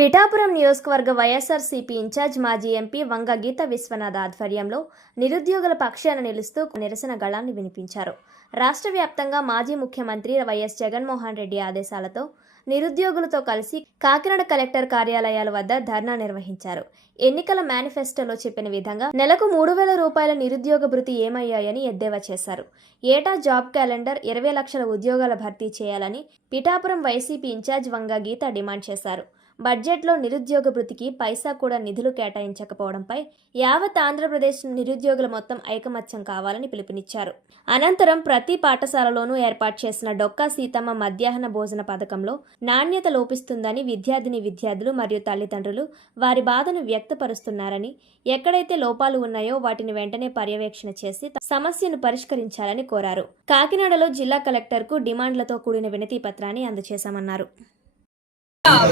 పిఠాపురం నియోజకవర్గ YSRCP incharge మాజీ MP Vanga Geetha Vishwanath ఆధ్వర్యంలో నిరుద్యోగుల పక్షాన నిలుస్తూ నిరసన గళాన్ని వినిపించారు. రాష్ట్ర వ్యాప్తంగా మాజీ ముఖ్యమంత్రి వైఎస్ జగన్మోహన్ రెడ్డి ఆదేశాలతో నిరుద్యోగులతో కలిసి కాకినాడ కలెక్టర్ కార్యాలయాల వద్ద ధర్నా నిర్వహించారు. ఎన్నికల మేనిఫెస్టోలో చెప్పిన విధంగా నెలకు మూడు వేల రూపాయల నిరుద్యోగ భృతి ఏమయ్యాయని ఎద్దేవా చేశారు. ఏటా జాబ్ క్యాలెండర్ ఇరవై లక్షల ఉద్యోగాల భర్తీ చేయాలని Pithapuram YCP incharge Vanga Geetha demand చేశారు. బడ్జెట్లో నిరుద్యోగ భృతికి పైసా కూడా నిధులు కేటాయించకపోవడంపై యావత్ ఆంధ్రప్రదేశ్ నిరుద్యోగుల మొత్తం ఐకమత్యం కావాలని పిలుపునిచ్చారు. అనంతరం ప్రతి పాఠశాలలోనూ ఏర్పాటు చేసిన డొక్కా సీతమ్మ మధ్యాహ్న భోజన పథకంలో నాణ్యత లోపిస్తుందని విద్యార్థిని విద్యార్థులు మరియు తల్లిదండ్రులు వారి బాధను వ్యక్తపరుస్తున్నారని ఎక్కడైతే లోపాలు ఉన్నాయో వాటిని వెంటనే పర్యవేక్షణ చేసి సమస్యను పరిష్కరించాలని కోరారు. కాకినాడలో జిల్లా కలెక్టర్కు డిమాండ్లతో కూడిన వినతి పత్రాన్ని అందజేశామన్నారు.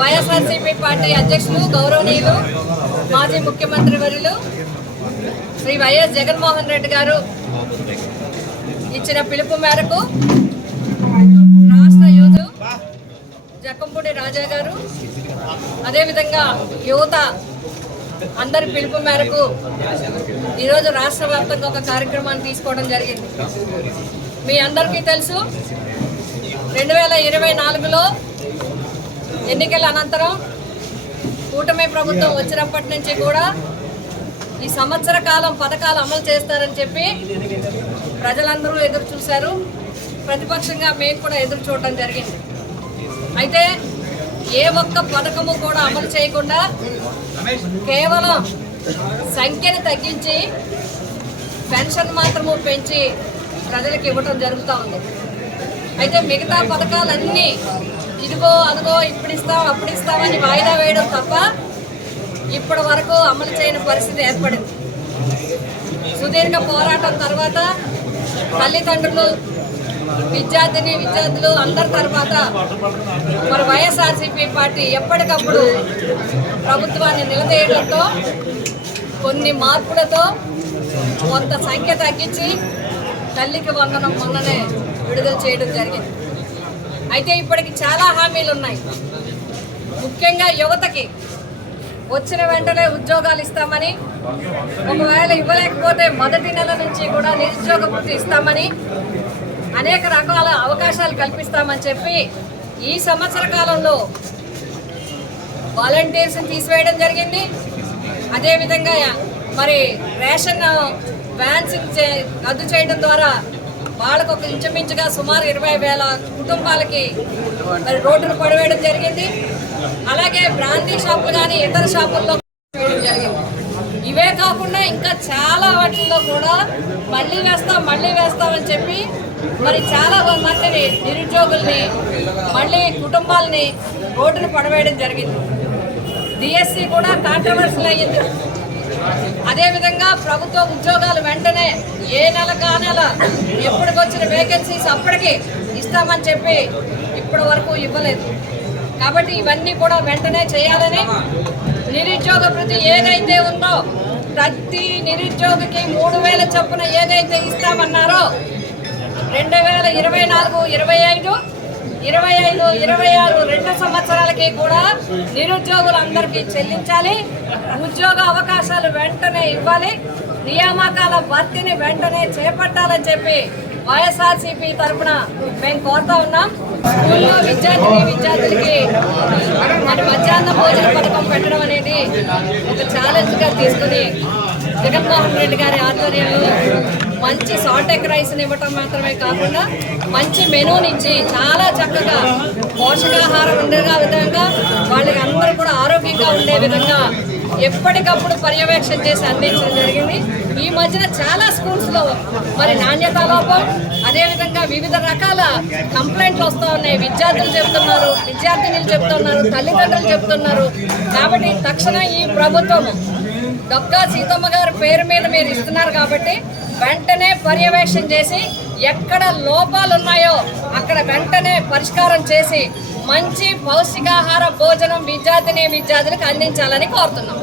వైఎస్ఆర్సీపీ పార్టీ అధ్యక్షులు గౌరవనీయులు మాజీ ముఖ్యమంత్రి వర్యులు శ్రీ వైఎస్ జగన్మోహన్ రెడ్డి గారు ఇచ్చిన పిలుపు మేరకు రాష్ట్ర యువత జక్కంపూడి రాజా గారు అదేవిధంగా యువత అందరి పిలుపు మేరకు ఈరోజు రాష్ట్ర వ్యాప్తంగా ఒక కార్యక్రమాన్ని తీసుకోవడం జరిగింది. మీ అందరికీ తెలుసు రెండు వేల ఇరవై నాలుగులో ఎన్నికల అనంతరం కూటమి ప్రభుత్వం వచ్చినప్పటి నుంచి కూడా ఈ సంవత్సర కాలం పథకాలు అమలు చేస్తారని చెప్పి ప్రజలందరూ ఎదురు చూశారు. ప్రతిపక్షంగా మేము కూడా ఎదురు చూడటం జరిగింది. అయితే ఏ ఒక్క పథకము కూడా అమలు చేయకుండా కేవలం సంఖ్యను తగ్గించి పెన్షన్ మాత్రము పెంచి ప్రజలకు ఇవ్వటం జరుగుతూ ఉంది. అయితే మిగతా పథకాలన్నీ ఇదిగో అదిగో ఇప్పుడు ఇస్తాం అప్పుడు ఇస్తామని వాయిదా వేయడం తప్ప ఇప్పటి వరకు అమలు చేయని పరిస్థితి ఏర్పడింది. సుదీర్ఘ పోరాటం తర్వాత తల్లిదండ్రులు విద్యార్థిని విద్యార్థులు అందరి తర్వాత మరి వైఎస్ఆర్సీపీ పార్టీ ఎప్పటికప్పుడు ప్రభుత్వాన్ని నిలదీయడంతో కొన్ని మార్పులతో కొంత సంఖ్య తగ్గించి తల్లికి వందనం మొన్ననే విడుదల చేయడం జరిగింది. అయితే ఇప్పటికి చాలా హామీలు ఉన్నాయి. ముఖ్యంగా యువతకి వచ్చిన వెంటనే ఉద్యోగాలు ఇస్తామని ఒకవేళ ఇవ్వలేకపోతే మొదటి నెల నుంచి కూడా నిరుద్యోగ వృత్తి ఇస్తామని అనేక రకాల అవకాశాలు కల్పిస్తామని చెప్పి ఈ సంవత్సర కాలంలో వాలంటీర్స్ని తీసివేయడం జరిగింది. అదేవిధంగా మరి రేషన్ వ్యాన్స్ చే- రద్దు చేయడం ద్వారా వాళ్ళకు ఒక ఇంచుమించుగా సుమారు ఇరవై వేల కుటుంబాలకి మరి రోడ్డును పడివేయడం జరిగింది. అలాగే బ్రాందీ షాపులు కానీ ఇతర షాపుల్లో వేయడం జరిగింది. ఇవే కాకుండా ఇంకా చాలా వాటిల్లో కూడా మళ్ళీ వేస్తాం మళ్ళీ వేస్తామని చెప్పి మరి చాలా మందిని నిరుద్యోగుల్ని మళ్ళీ కుటుంబాలని రోడ్డును పడవేయడం జరిగింది. డిఎస్సి కూడా కాంట్రవర్సీ అయ్యింది. అదేవిధంగా ప్రభుత్వ ఉద్యోగాలు వెంటనే ఏ నెల కా నెల ఎప్పటికొచ్చిన వేకెన్సీస్ అప్పటికి ఇస్తామని చెప్పి ఇప్పటి వరకు ఇవ్వలేదు. కాబట్టి ఇవన్నీ కూడా వెంటనే చేయాలని నిరుద్యోగ వృత్తి ఏదైతే ఉందో ప్రతి నిరుద్యోగికి మూడు వేల చొప్పున ఏదైతే ఇస్తామన్నారో రెండు వేల ఇరవై నాలుగు ఇరవై ఐదు ఇరవై ఐదు ఇరవై ఆరు రెండు సంవత్సరాలకి కూడా నిరుద్యోగులందరికీ చెల్లించాలి. ఉద్యోగ అవకాశాలు వెంటనే ఇవ్వాలి. నియామకాల భర్తీని వెంటనే చేపట్టాలని చెప్పి వైఎస్ఆర్సీపీ తరఫున మేము కోరుతా ఉన్నాం. స్కూల్లో విద్యార్థిని విద్యార్థులకి మరి మధ్యాహ్న భోజన పథకం పెట్టడం అనేది ఒక ఛాలెంజ్గా తీసుకుని జగన్మోహన్ రెడ్డి గారి ఆధ్వర్యంలో మంచి సాల్టెక్ రైస్ని ఇవ్వటం మాత్రమే కాకుండా మంచి మెనూనిచ్చి చాలా చక్కగా పోషకాహారం ఉండే విధంగా వాళ్ళకి అందరూ కూడా ఆరోగ్యంగా ఉండే విధంగా ఎప్పటికప్పుడు పర్యవేక్షణ చేసి అందించడం జరిగింది. ఈ మధ్యన చాలా స్కూల్స్లో మరి నాణ్యత లోపం అదేవిధంగా వివిధ రకాల కంప్లైంట్లు వస్తూ ఉన్నాయి. విద్యార్థులు చెప్తున్నారు విద్యార్థినులు చెప్తున్నారు తల్లిదండ్రులు చెప్తున్నారు. కాబట్టి తక్షణం ఈ ప్రభుత్వం డొక్కా సీతమ్మ గారి పేరు మీద మీరు ఇస్తున్నారు కాబట్టి వెంటనే పర్యవేక్షణ చేసి ఎక్కడ లోపాలు ఉన్నాయో అక్కడ వెంటనే పరిష్కారం చేసి మంచి పౌష్టికాహార భోజనం విద్యార్థిని విద్యార్థులకు అందించాలని కోరుతున్నాం.